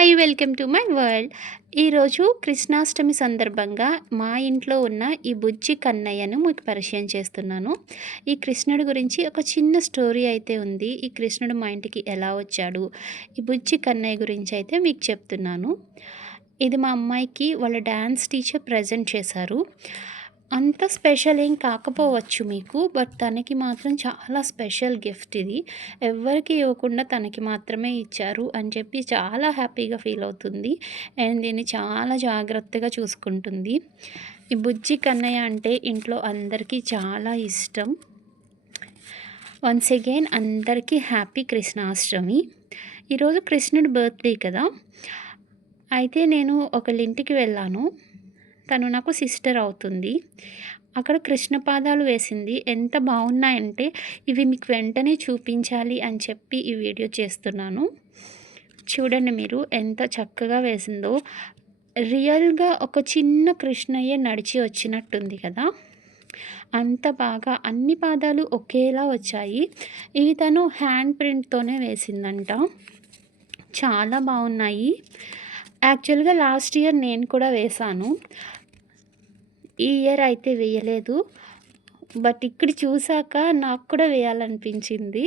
Hi welcome to my world. ఈరోజు కృష్ణాష్టమి సందర్భంగా మా ఇంట్లో ఉన్న ఈ బుజ్జి కన్నయ్యను మీకు పరిచయం చేస్తున్నాను. ఈ కృష్ణుడి గురించి ఒక చిన్న స్టోరీ అయితే ఉంది. ఈ కృష్ణుడు మా ఇంటికి ఎలా వచ్చాడు, ఈ బుజ్జి కన్నయ్య గురించి అయితే మీకు చెప్తున్నాను. ఇది మా అమ్మాయికి వాళ్ళ డ్యాన్స్ టీచర్ ప్రజెంట్ చేశారు. అంత స్పెషల్ ఏం కాకపోవచ్చు మీకు, బట్ తనకి మాత్రం చాలా స్పెషల్ గిఫ్ట్ ఇది. ఎవ్వరికీ ఇవ్వకుండా తనకి మాత్రమే ఇచ్చారు అని చెప్పి చాలా హ్యాపీగా ఫీల్ అవుతుంది. అండ్ దీన్ని చాలా జాగ్రత్తగా చూసుకుంటుంది. ఈ బుజ్జి కన్నయ్య అంటే ఇంట్లో అందరికీ చాలా ఇష్టం. వన్స్ అగైన్ అందరికీ హ్యాపీ కృష్ణాష్టమి. ఈరోజు కృష్ణుడి బర్త్డే కదా, అయితే నేను ఒకళ్ళ ఇంటికి వెళ్ళాను. తను నాకు సిస్టర్ అవుతుంది. అక్కడ కృష్ణ పాదాలు వేసింది. ఎంత బాగున్నాయంటే ఇవి మీకు వెంటనే చూపించాలి అని చెప్పి ఈ వీడియో చేస్తున్నాను. చూడండి మీరు ఎంత చక్కగా వేసిందో. రియల్గా ఒక చిన్న కృష్ణయ్య నడిచి వచ్చినట్టుంది కదా, అంత బాగా అన్ని పాదాలు ఒకేలా వచ్చాయి. ఇవి తను హ్యాండ్ ప్రింట్తోనే వేసిందంట. చాలా బాగున్నాయి. యాక్చువల్గా లాస్ట్ ఇయర్ నేను కూడా వేశాను. ఈ ఇయర్ అయితే వేయలేదు, బట్ ఇక్కడ చూసాక నాకు కూడా వేయాలనిపించింది.